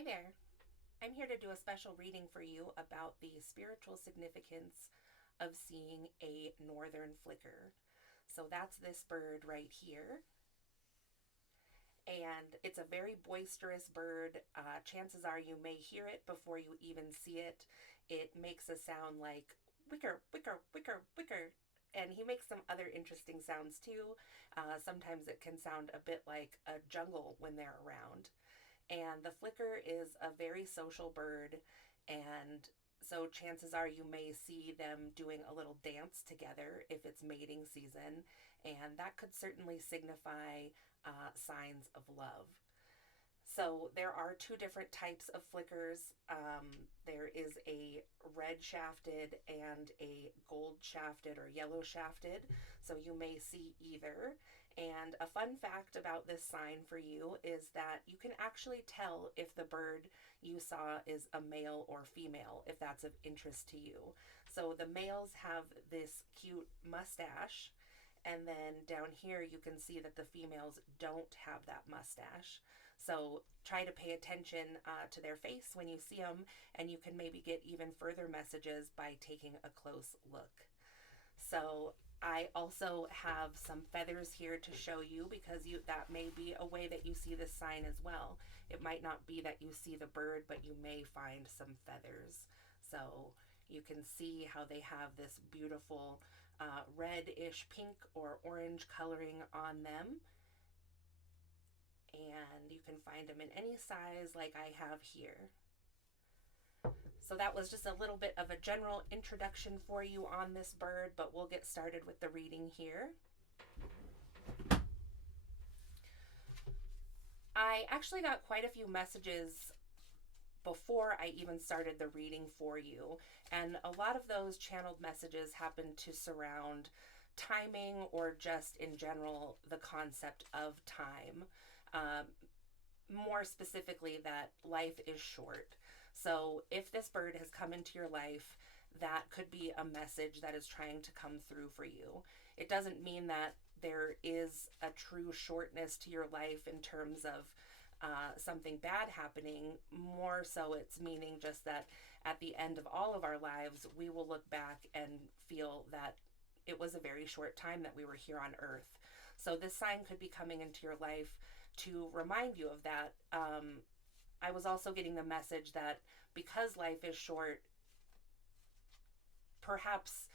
Hi there. I'm here to do a special reading for you about the spiritual significance of seeing a northern flicker. So that's this bird right here. And it's a very boisterous bird. Chances are you may hear it before you even see it. It makes a sound like wicker, wicker, wicker, wicker. And he makes some other interesting sounds too. Sometimes it can sound a bit like a jungle when they're around. And the flicker is a very social bird, and so chances are you may see them doing a little dance together if it's mating season, and that could certainly signify signs of love. So there are two different types of flickers. There is a red shafted and a gold shafted or yellow shafted. So you may see either. And a fun fact about this sign for you is that you can actually tell if the bird you saw is a male or female, if that's of interest to you. So the males have this cute mustache, and then down here, you can see that the females don't have that mustache. So try to pay attention to their face when you see them, and you can maybe get even further messages by taking a close look. So I also have some feathers here to show you because that may be a way that you see this sign as well. It might not be that you see the bird, but you may find some feathers. So you can see how they have this beautiful red-ish pink or orange coloring on them. And you can find them in any size like I have here. So that was just a little bit of a general introduction for you on this bird, but we'll get started with the reading here. I actually got quite a few messages before I even started the reading for you, and a lot of those channeled messages happen to surround timing or just in general the concept of time. More specifically, that life is short. So if this bird has come into your life, that could be a message that is trying to come through for you. It doesn't mean that there is a true shortness to your life in terms of something bad happening. More so, it's meaning just that at the end of all of our lives, we will look back and feel that it was a very short time that we were here on earth. So this sign could be coming into your life to remind you of that. I was also getting the message that because life is short, perhaps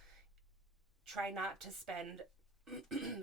try not to spend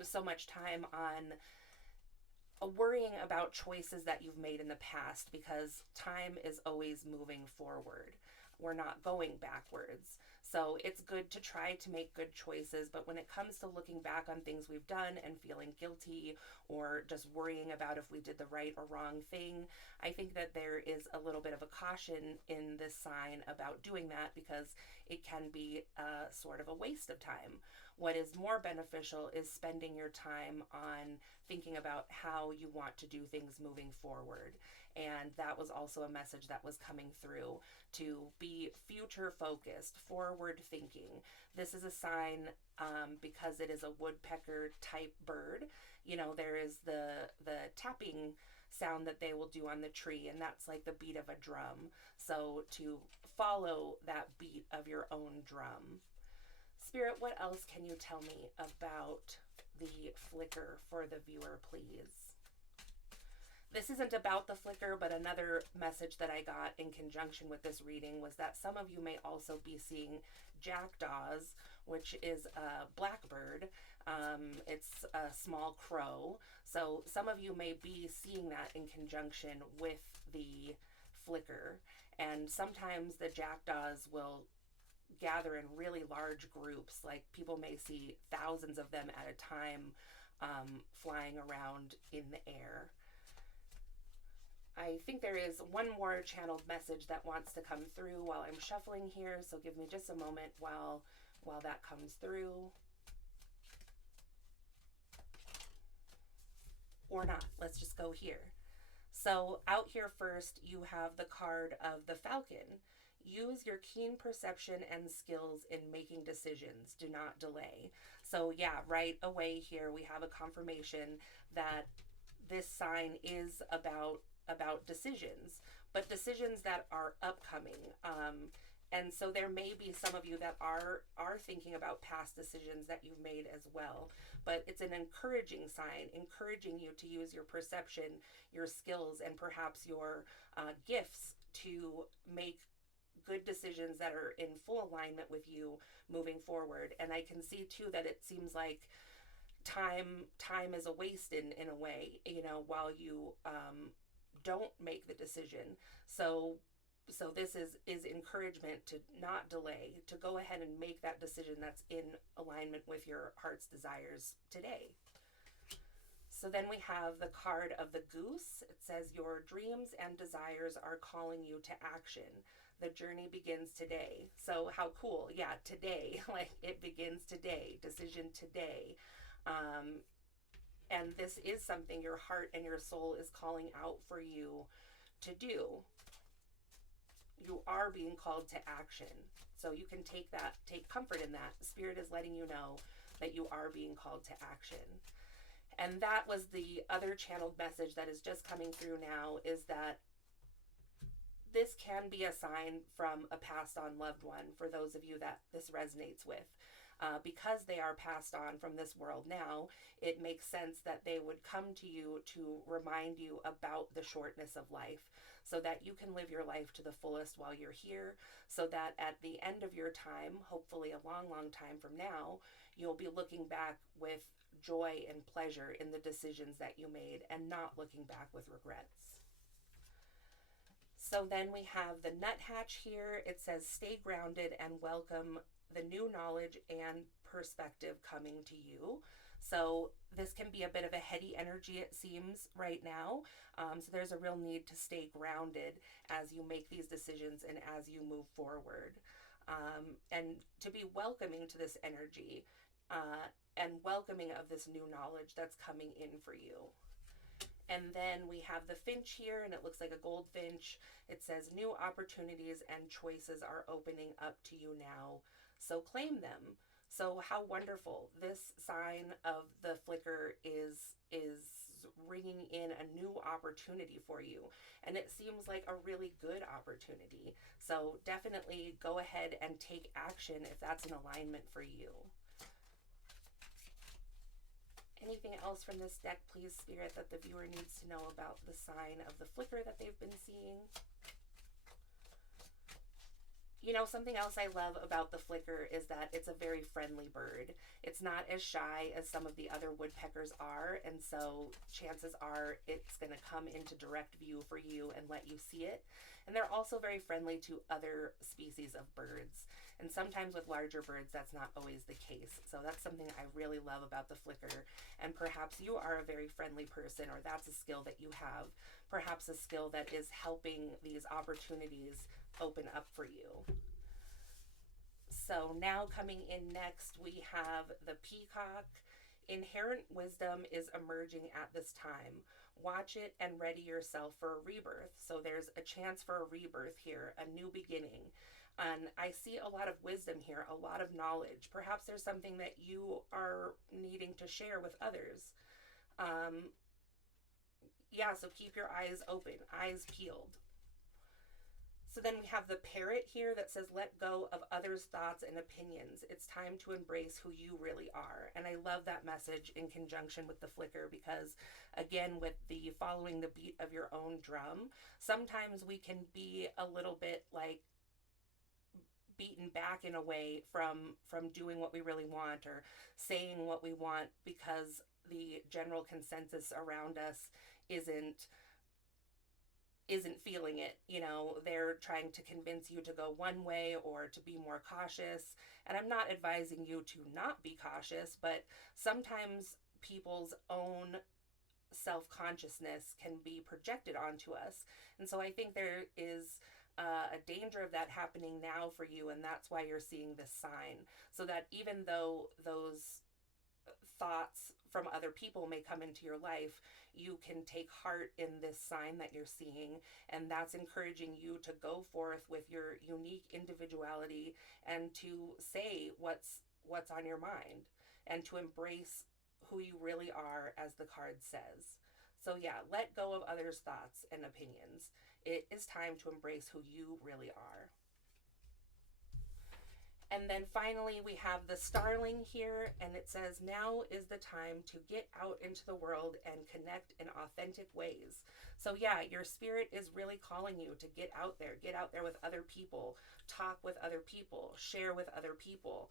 so much time on worrying about choices that you've made in the past, because time is always moving forward. We're not going backwards. So it's good to try to make good choices, but when it comes to looking back on things we've done and feeling guilty or just worrying about if we did the right or wrong thing, I think that there is a little bit of a caution in this sign about doing that, because it can be a sort of a waste of time. What is more beneficial is spending your time on thinking about how you want to do things moving forward. And that was also a message that was coming through, to be future focused, forward thinking. This is a sign, because it is a woodpecker type bird. You know, there is the tapping sound that they will do on the tree, and that's like the beat of a drum. So to follow that beat of your own drum. Spirit, what else can you tell me about the flicker for the viewer, please? This isn't about the flicker, but another message that I got in conjunction with this reading was that some of you may also be seeing jackdaws, which is a blackbird. It's a small crow. So some of you may be seeing that in conjunction with the flicker. And sometimes the jackdaws will gather in really large groups. Like people may see thousands of them at a time, flying around in the air. I think there is one more channeled message that wants to come through while I'm shuffling here, so give me just a moment while that comes through. Or not. Let's just go here. So out here first, you have the card of the falcon. Use your keen perception and skills in making decisions. Do not delay. So yeah, right away here we have a confirmation that this sign is about decisions, but decisions that are upcoming. And so there may be some of you that are thinking about past decisions that you've made as well. But it's an encouraging sign, encouraging you to use your perception, your skills, and perhaps your gifts to make good decisions that are in full alignment with you moving forward. And I can see too that it seems like time is a waste in a way, while you don't make the decision. So this is encouragement to not delay, to go ahead and make that decision that's in alignment with your heart's desires today. So then we have the card of the goose. It says, your dreams and desires are calling you to action. The journey begins today. So how cool. Yeah, today. Like, it begins today. Decision today. And this is something your heart and your soul is calling out for you to do. You are being called to action. So you can take comfort in that. Spirit is letting you know that you are being called to action. And that was the other channeled message that is just coming through now, is that this can be a sign from a passed on loved one for those of you that this resonates with. Because they are passed on from this world now, it makes sense that they would come to you to remind you about the shortness of life, so that you can live your life to the fullest while you're here, so that at the end of your time, hopefully a long, long time from now, you'll be looking back with joy and pleasure in the decisions that you made, and not looking back with regrets. So then we have the nuthatch here. It says, stay grounded and welcome the new knowledge and perspective coming to you. So this can be a bit of a heady energy, it seems, right now. So there's a real need to stay grounded as you make these decisions and as you move forward. And to be welcoming to this energy and welcoming of this new knowledge that's coming in for you. And then we have the finch here, and it looks like a goldfinch. It says, new opportunities and choices are opening up to you now. So claim them. So how wonderful. This sign of the flicker is ringing in a new opportunity for you. And it seems like a really good opportunity. So definitely go ahead and take action if that's an alignment for you. Anything else from this deck, please, Spirit, that the viewer needs to know about the sign of the flicker that they've been seeing? Something else I love about the flicker is that it's a very friendly bird. It's not as shy as some of the other woodpeckers are, and so chances are it's going to come into direct view for you and let you see it. And they're also very friendly to other species of birds. And sometimes with larger birds, that's not always the case. So that's something I really love about the flicker. And perhaps you are a very friendly person, or that's a skill that you have. Perhaps a skill that is helping these opportunities open up for you. So now coming in next, we have the peacock. Inherent wisdom is emerging at this time. Watch it and ready yourself for a rebirth. So there's a chance for a rebirth here, a new beginning. And I see a lot of wisdom here, a lot of knowledge. Perhaps there's something that you are needing to share with others. So keep your eyes open, eyes peeled. So then we have the parrot here that says, let go of others' thoughts and opinions. It's time to embrace who you really are. And I love that message in conjunction with the flicker, because again, with the following the beat of your own drum, sometimes we can be a little bit like beaten back in a way from doing what we really want, or saying what we want, because the general consensus around us isn't feeling it. They're trying to convince you to go one way or to be more cautious. And I'm not advising you to not be cautious, but sometimes people's own self-consciousness can be projected onto us. And so I think there is a danger of that happening now for you, and that's why you're seeing this sign. So that even though those thoughts from other people may come into your life, you can take heart in this sign that you're seeing, and that's encouraging you to go forth with your unique individuality and to say what's on your mind, and to embrace who you really are, as the card says. So yeah, let go of others' thoughts and opinions. It is time to embrace who you really are. And then finally, we have the starling here, and it says, now is the time to get out into the world and connect in authentic ways. So yeah, your spirit is really calling you to get out there with other people, talk with other people, share with other people,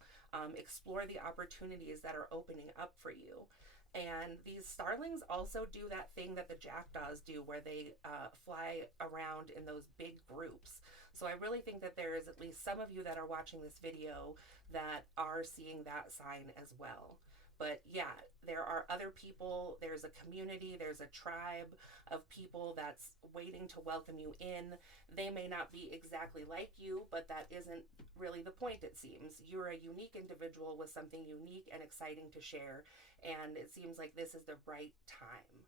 explore the opportunities that are opening up for you. And these starlings also do that thing that the jackdaws do, where they fly around in those big groups. So I really think that there is at least some of you that are watching this video that are seeing that sign as well. But yeah, there are other people, there's a community, there's a tribe of people that's waiting to welcome you in. They may not be exactly like you, but that isn't really the point, it seems. You're a unique individual with something unique and exciting to share, and it seems like this is the right time.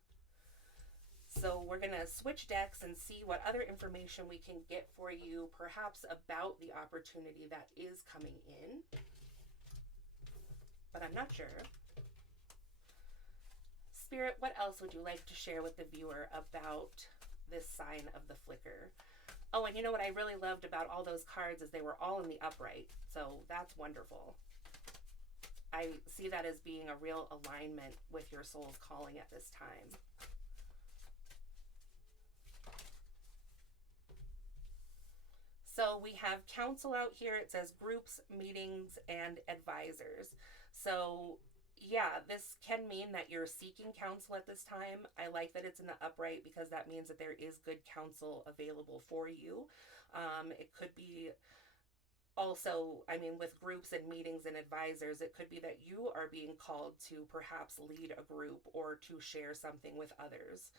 So we're going to switch decks and see what other information we can get for you, perhaps about the opportunity that is coming in. But I'm not sure. Spirit, what else would you like to share with the viewer about this sign of the flicker? Oh, and you know what I really loved about all those cards is they were all in the upright. So that's wonderful. I see that as being a real alignment with your soul's calling at this time. So we have council out here. It says groups, meetings, and advisors. So yeah, this can mean that you're seeking counsel at this time. I like that it's in the upright because that means that there is good counsel available for you. It could be also, I mean, with groups and meetings and advisors, it could be that you are being called to perhaps lead a group or to share something with others.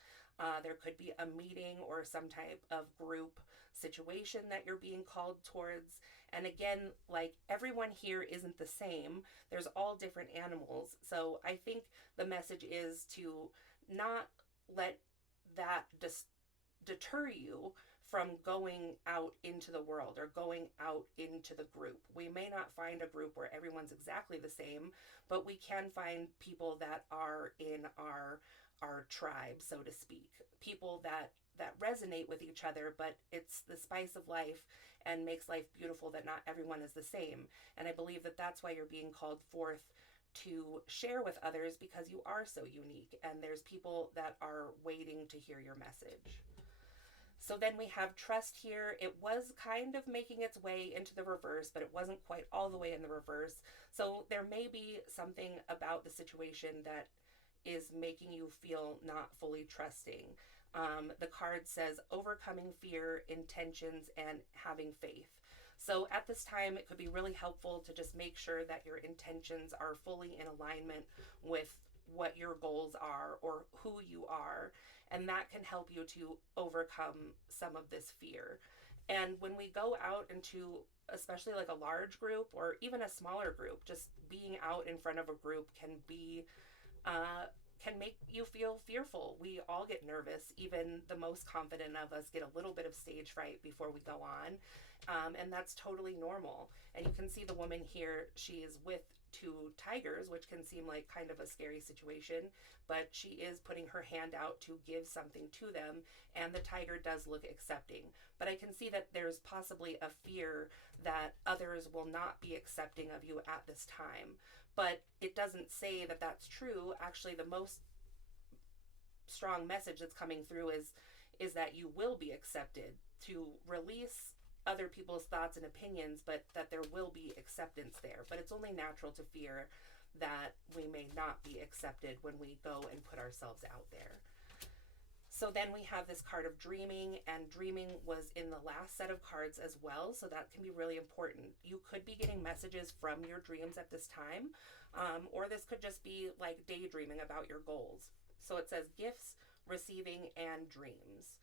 There could be a meeting or some type of group situation that you're being called towards. And again, like, everyone here isn't the same. There's all different animals. So I think the message is to not let that deter you from going out into the world or going out into the group. We may not find a group where everyone's exactly the same, but we can find people that are in our tribe, so to speak. People that resonate with each other, but it's the spice of life and makes life beautiful that not everyone is the same. And I believe that that's why you're being called forth to share with others, because you are so unique and there's people that are waiting to hear your message. So then we have trust here. It was kind of making its way into the reverse, but it wasn't quite all the way in the reverse. So there may be something about the situation that is making you feel not fully trusting. The card says overcoming fear, intentions, and having faith. So at this time, it could be really helpful to just make sure that your intentions are fully in alignment with what your goals are or who you are. And that can help you to overcome some of this fear. And when we go out into, especially like a large group or even a smaller group, just being out in front of a group can make you feel fearful. We all get nervous. Even the most confident of us get a little bit of stage fright before we go on. And that's totally normal. And you can see the woman here, she is with two tigers, which can seem like kind of a scary situation, but she is putting her hand out to give something to them, and the tiger does look accepting. But I can see that there's possibly a fear that others will not be accepting of you at this time. But it doesn't say that that's true. Actually, the most strong message that's coming through is that you will be accepted, to release other people's thoughts and opinions, but that there will be acceptance there. But it's only natural to fear that we may not be accepted when we go and put ourselves out there. So then we have this card of dreaming, and dreaming was in the last set of cards as well, so that can be really important. You could be getting messages from your dreams at this time, or this could just be like daydreaming about your goals. So it says gifts, receiving, and dreams.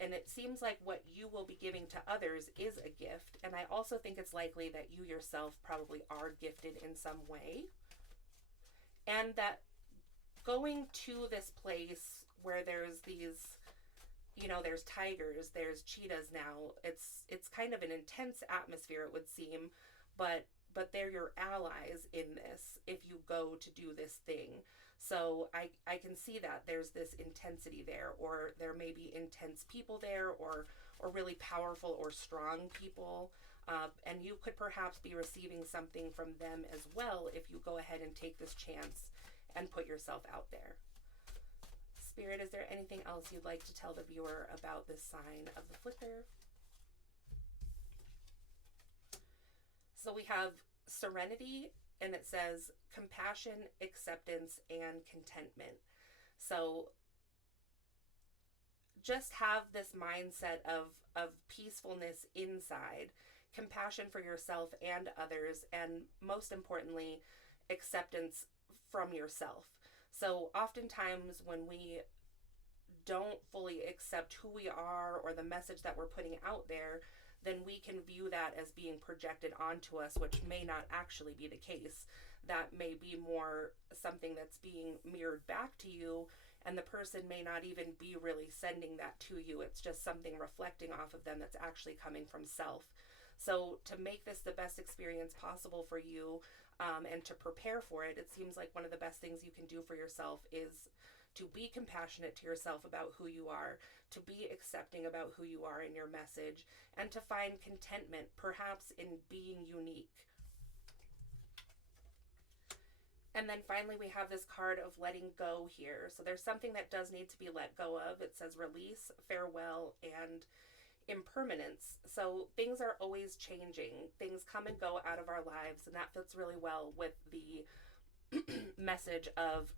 And it seems like what you will be giving to others is a gift. And I also think it's likely that you yourself probably are gifted in some way. And that going to this place where there's these, there's tigers, there's cheetahs now, it's kind of an intense atmosphere, it would seem, but they're your allies in this if you go to do this thing. So I can see that there's this intensity there, or there may be intense people there, or really powerful or strong people. And you could perhaps be receiving something from them as well if you go ahead and take this chance and put yourself out there. Spirit, is there anything else you'd like to tell the viewer about this sign of the flicker? So we have serenity, and it says compassion, acceptance, and contentment. So just have this mindset of peacefulness inside, compassion for yourself and others, and most importantly, acceptance from yourself. So oftentimes when we don't fully accept who we are or the message that we're putting out there, then we can view that as being projected onto us, which may not actually be the case. That may be more something that's being mirrored back to you, and the person may not even be really sending that to you. It's just something reflecting off of them that's actually coming from self. So to make this the best experience possible for you, and to prepare for it, it seems like one of the best things you can do for yourself is to be compassionate to yourself about who you are, to be accepting about who you are in your message, and to find contentment, perhaps in being unique. And then finally, we have this card of letting go here. So there's something that does need to be let go of. It says release, farewell, and impermanence. So things are always changing. Things come and go out of our lives, and that fits really well with the message of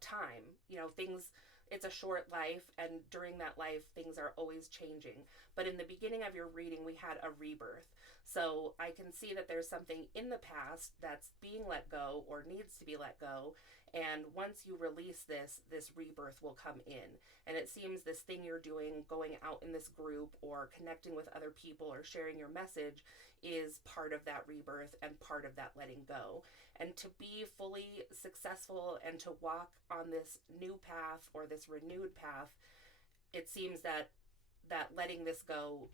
time. You know, things, it's a short life, and during that life things are always changing. But in the beginning of your reading, we had a rebirth. So I can see that there's something in the past that's being let go or needs to be let go, and once you release this rebirth will come in. And it seems this thing you're doing, going out in this group or connecting with other people or sharing your message, is part of that rebirth and part of that letting go. And to be fully successful and to walk on this new path or this renewed path, it seems that letting this go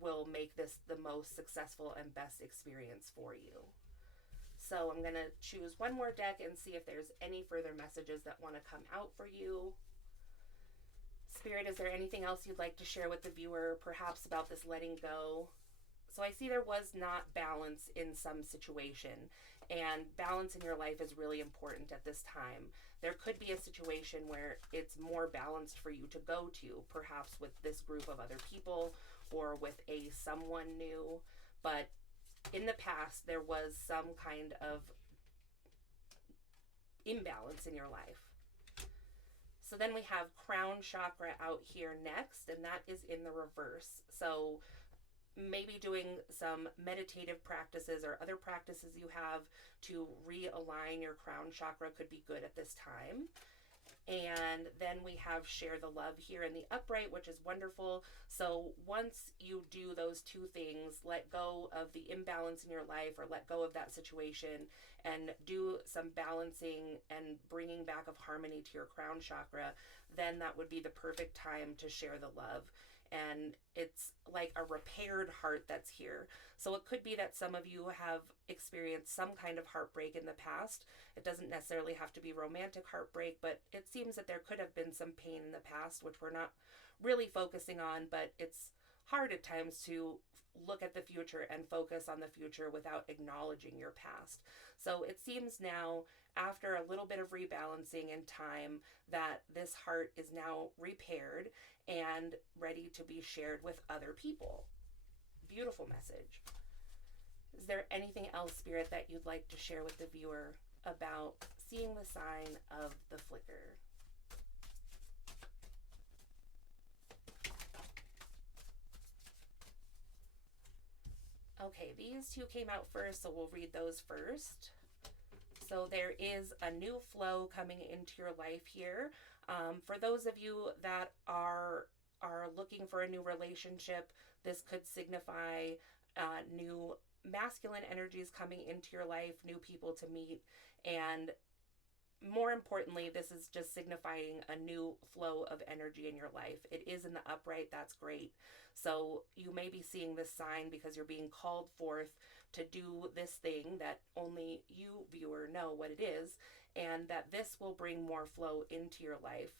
will make this the most successful and best experience for you. So I'm going to choose one more deck and see if there's any further messages that want to come out for you. Spirit, is there anything else you'd like to share with the viewer, perhaps about this letting go? So I see there was not balance in some situation, and balance in your life is really important at this time. There could be a situation where it's more balanced for you to go to, perhaps with this group of other people or with someone new. But in the past, there was some kind of imbalance in your life. So then we have crown chakra out here next, and that is in the reverse. So maybe doing some meditative practices or other practices you have to realign your crown chakra could be good at this time. And then we have share the love here in the upright, which is wonderful. So once you do those two things, let go of the imbalance in your life or let go of that situation and do some balancing and bringing back of harmony to your crown chakra, then that would be the perfect time to share the love. And it's like a repaired heart that's here. So it could be that some of you have experienced some kind of heartbreak in the past. It doesn't necessarily have to be romantic heartbreak, but it seems that there could have been some pain in the past, which we're not really focusing on, but it's hard at times to look at the future and focus on the future without acknowledging your past. So it seems now, after a little bit of rebalancing in time, that this heart is now repaired and ready to be shared with other people. Beautiful message. Is there anything else, Spirit, that you'd like to share with the viewer about seeing the sign of the flicker? Okay, these two came out first, so we'll read those first. So there is a new flow coming into your life here. For those of you that are looking for a new relationship, this could signify new masculine energies coming into your life, new people to meet, and more importantly, this is just signifying a new flow of energy in your life. It is in the upright, that's great. So you may be seeing this sign because you're being called forth to do this thing that only you, viewer, know what it is, and that this will bring more flow into your life.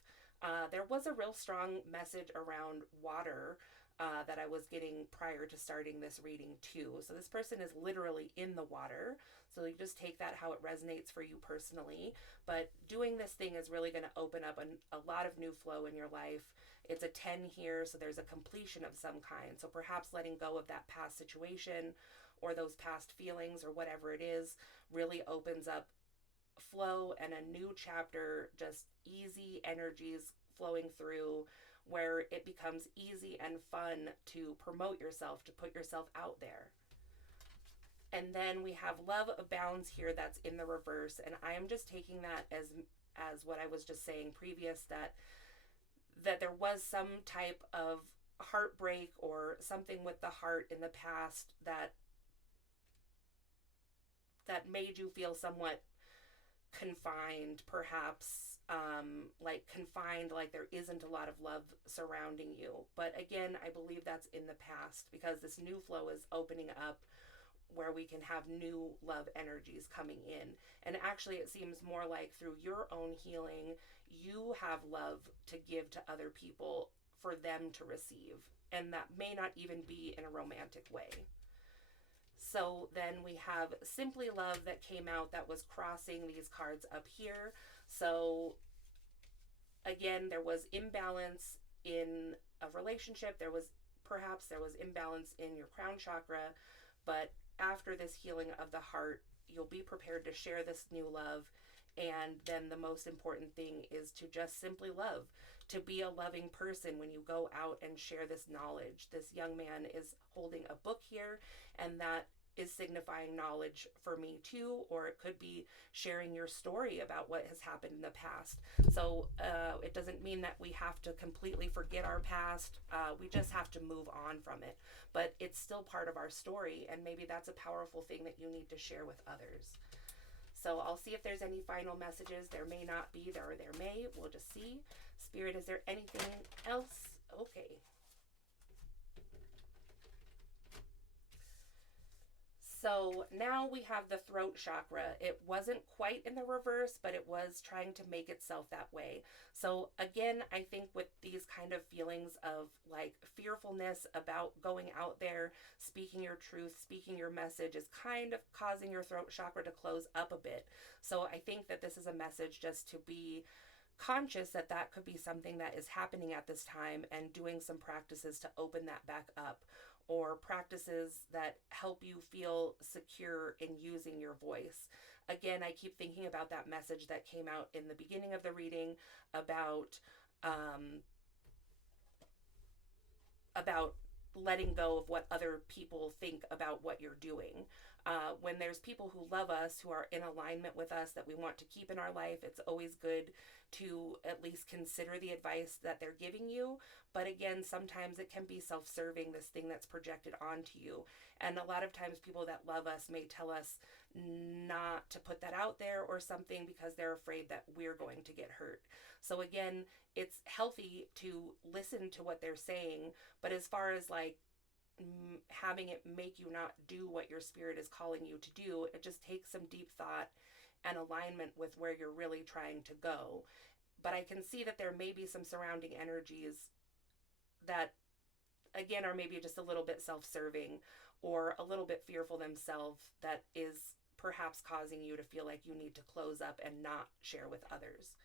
There was a real strong message around water that I was getting prior to starting this reading too. So this person is literally in the water. So you just take that how it resonates for you personally. But doing this thing is really going to open up a lot of new flow in your life. It's a 10 here, so there's a completion of some kind. So perhaps letting go of that past situation or those past feelings or whatever it is really opens up flow and a new chapter, just easy energies flowing through, where it becomes easy and fun to promote yourself, to put yourself out there. And then we have love abounds here, that's in the reverse, and I am just taking that as what I was just saying previous, that there was some type of heartbreak or something with the heart in the past that made you feel somewhat confined, perhaps, like there isn't a lot of love surrounding you. But again, I believe that's in the past, because this new flow is opening up where we can have new love energies coming in. And actually, it seems more like through your own healing, you have love to give to other people for them to receive. And that may not even be in a romantic way. So then we have Simply Love that came out, that was crossing these cards up here. So again, there was imbalance in a relationship. There was imbalance in your crown chakra. But after this healing of the heart, you'll be prepared to share this new love. And then the most important thing is to just simply love, to be a loving person when you go out and share this knowledge. This young man is holding a book here, and that is signifying knowledge for me too, or it could be sharing your story about what has happened in the past. So it doesn't mean that we have to completely forget our past. We just have to move on from it. But it's still part of our story, and maybe that's a powerful thing that you need to share with others. So I'll see if there's any final messages. There may not be, there may. We'll just see. Spirit, is there anything else? Okay. So now we have the throat chakra. It wasn't quite in the reverse, but it was trying to make itself that way. So again, I think with these kind of feelings of like fearfulness about going out there, speaking your truth, speaking your message is kind of causing your throat chakra to close up a bit. So I think that this is a message just to be conscious that that could be something that is happening at this time, and doing some practices to open that back up, or practices that help you feel secure in using your voice. Again, I keep thinking about that message that came out in the beginning of the reading about letting go of what other people think about what you're doing. When there's people who love us, who are in alignment with us, that we want to keep in our life, it's always good to at least consider the advice that they're giving you. But again, sometimes it can be self-serving, this thing that's projected onto you. And a lot of times people that love us may tell us not to put that out there or something, because they're afraid that we're going to get hurt. So again, it's healthy to listen to what they're saying, but as far as like having it make you not do what your spirit is calling you to do, it just takes some deep thought and alignment with where you're really trying to go. But I can see that there may be some surrounding energies that, again, are maybe just a little bit self-serving or a little bit fearful themselves, that is perhaps causing you to feel like you need to close up and not share with others.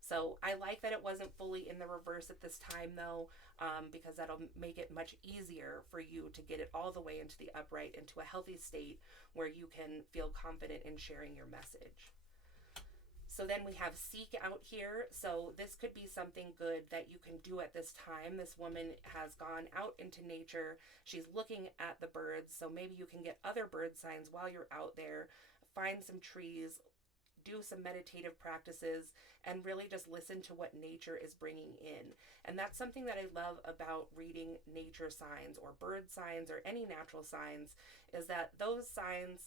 So I like that it wasn't fully in the reverse at this time though, because that'll make it much easier for you to get it all the way into the upright, into a healthy state where you can feel confident in sharing your message. So then we have seek out here. So this could be something good that you can do at this time. This woman has gone out into nature. She's looking at the birds. So maybe you can get other bird signs while you're out there, find some trees, do some meditative practices, and really just listen to what nature is bringing in. And that's something that I love about reading nature signs or bird signs or any natural signs, is that those signs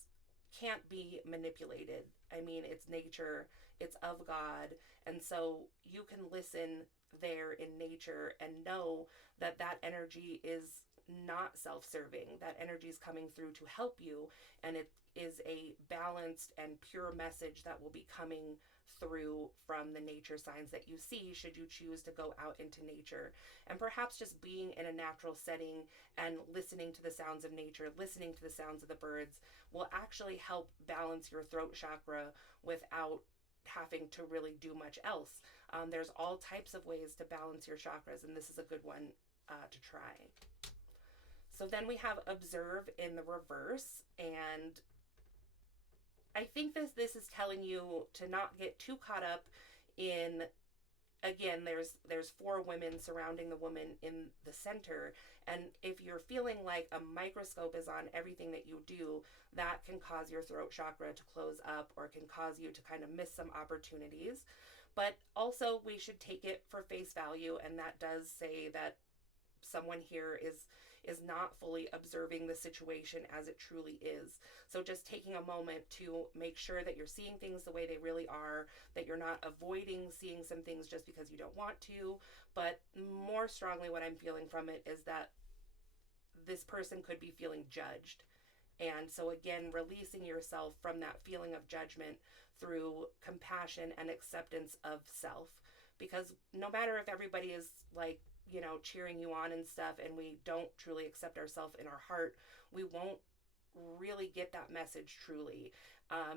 can't be manipulated. I mean, it's nature, it's of God. And so you can listen there in nature and know that that energy is not self-serving. That energy is coming through to help you, and it is a balanced and pure message that will be coming through from the nature signs that you see, should you choose to go out into nature. And perhaps just being in a natural setting and listening to the sounds of nature, listening to the sounds of the birds, will actually help balance your throat chakra without having to really do much else. There's all types of ways to balance your chakras, and this is a good one to try. So then we have observe in the reverse, and I think this is telling you to not get too caught up in, again, there's 4 women surrounding the woman in the center, and if you're feeling like a microscope is on everything that you do, that can cause your throat chakra to close up, or can cause you to kind of miss some opportunities. But also, we should take it for face value, and that does say that someone here is not fully observing the situation as it truly is. So just taking a moment to make sure that you're seeing things the way they really are, that you're not avoiding seeing some things just because you don't want to. But more strongly, what I'm feeling from it is that this person could be feeling judged. And so again, releasing yourself from that feeling of judgment through compassion and acceptance of self. Because no matter if everybody is like, you know, cheering you on and stuff, and we don't truly accept ourselves in our heart, we won't really get that message truly.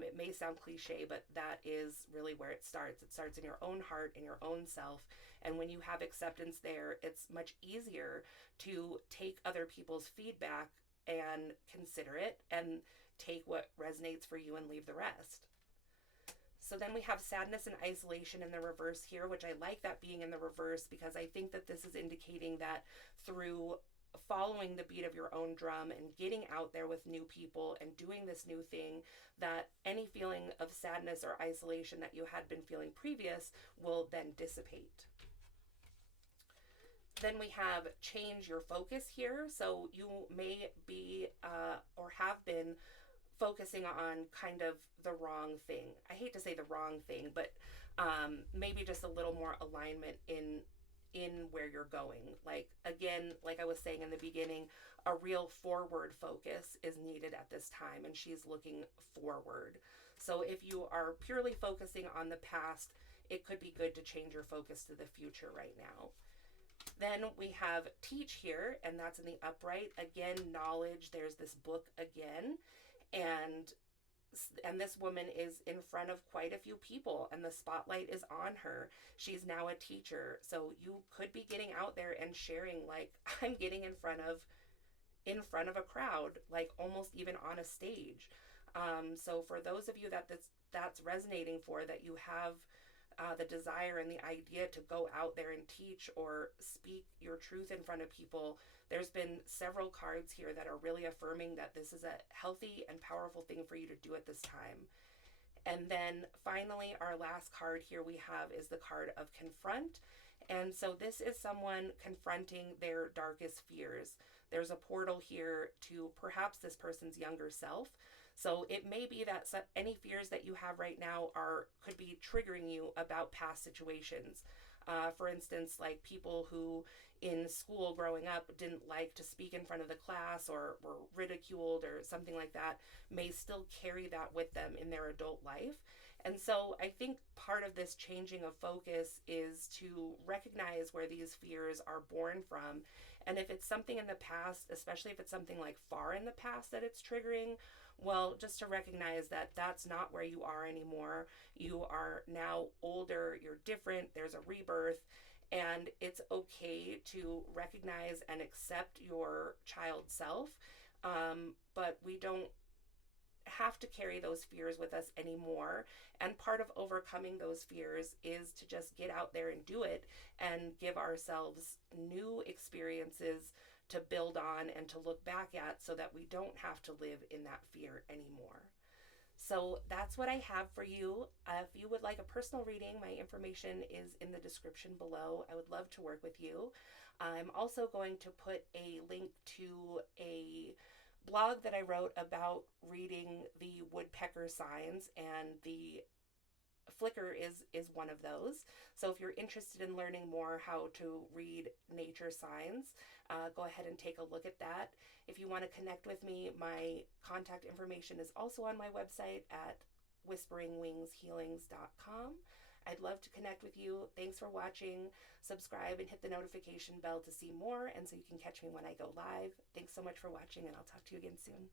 It may sound cliche, but that is really where it starts. It starts in your own heart, in your own self. And when you have acceptance there, it's much easier to take other people's feedback and consider it and take what resonates for you and leave the rest. So then we have sadness and isolation in the reverse here, which I like that being in the reverse, because I think that this is indicating that through following the beat of your own drum and getting out there with new people and doing this new thing, that any feeling of sadness or isolation that you had been feeling previous will then dissipate. Then we have change your focus here. So you may be or have been focusing on kind of the wrong thing. I hate to say the wrong thing, but maybe just a little more alignment in where you're going. Like, again, like I was saying in the beginning, a real forward focus is needed at this time, and she's looking forward. So if you are purely focusing on the past, it could be good to change your focus to the future right now. Then we have teach here, and that's in the upright. Again, knowledge. There's this book again. And this woman is in front of quite a few people, and the spotlight is on her. She's now a teacher, so you could be getting out there and sharing, like, I'm getting in front of a crowd, like almost even on a stage. So for those of you that's resonating for, that you have the desire and the idea to go out there and teach or speak your truth in front of people, there's been several cards here that are really affirming that this is a healthy and powerful thing for you to do at this time. And then finally, our last card here we have is the card of confront. And so this is someone confronting their darkest fears. There's a portal here to perhaps this person's younger self. So it may be that any fears that you have right now could be triggering you about past situations. For instance, like people who in school growing up didn't like to speak in front of the class, or were ridiculed or something like that, may still carry that with them in their adult life. And so I think part of this changing of focus is to recognize where these fears are born from. And if it's something in the past, especially if it's something like far in the past that it's triggering, well, just to recognize that that's not where you are anymore. You are now older, you're different, there's a rebirth, and it's okay to recognize and accept your child self. But we don't have to carry those fears with us anymore. And part of overcoming those fears is to just get out there and do it, and give ourselves new experiences to build on and to look back at, so that we don't have to live in that fear anymore. So that's what I have for you. If you would like a personal reading, my information is in the description below. I would love to work with you. I'm also going to put a link to a blog that I wrote about reading the woodpecker signs, and the flicker is one of those. So if you're interested in learning more how to read nature signs, go ahead and take a look at that. If you want to connect with me, my contact information is also on my website at whisperingwingshealings.com. I'd love to connect with you. Thanks for watching. Subscribe and hit the notification bell to see more, and so you can catch me when I go live. Thanks so much for watching, and I'll talk to you again soon.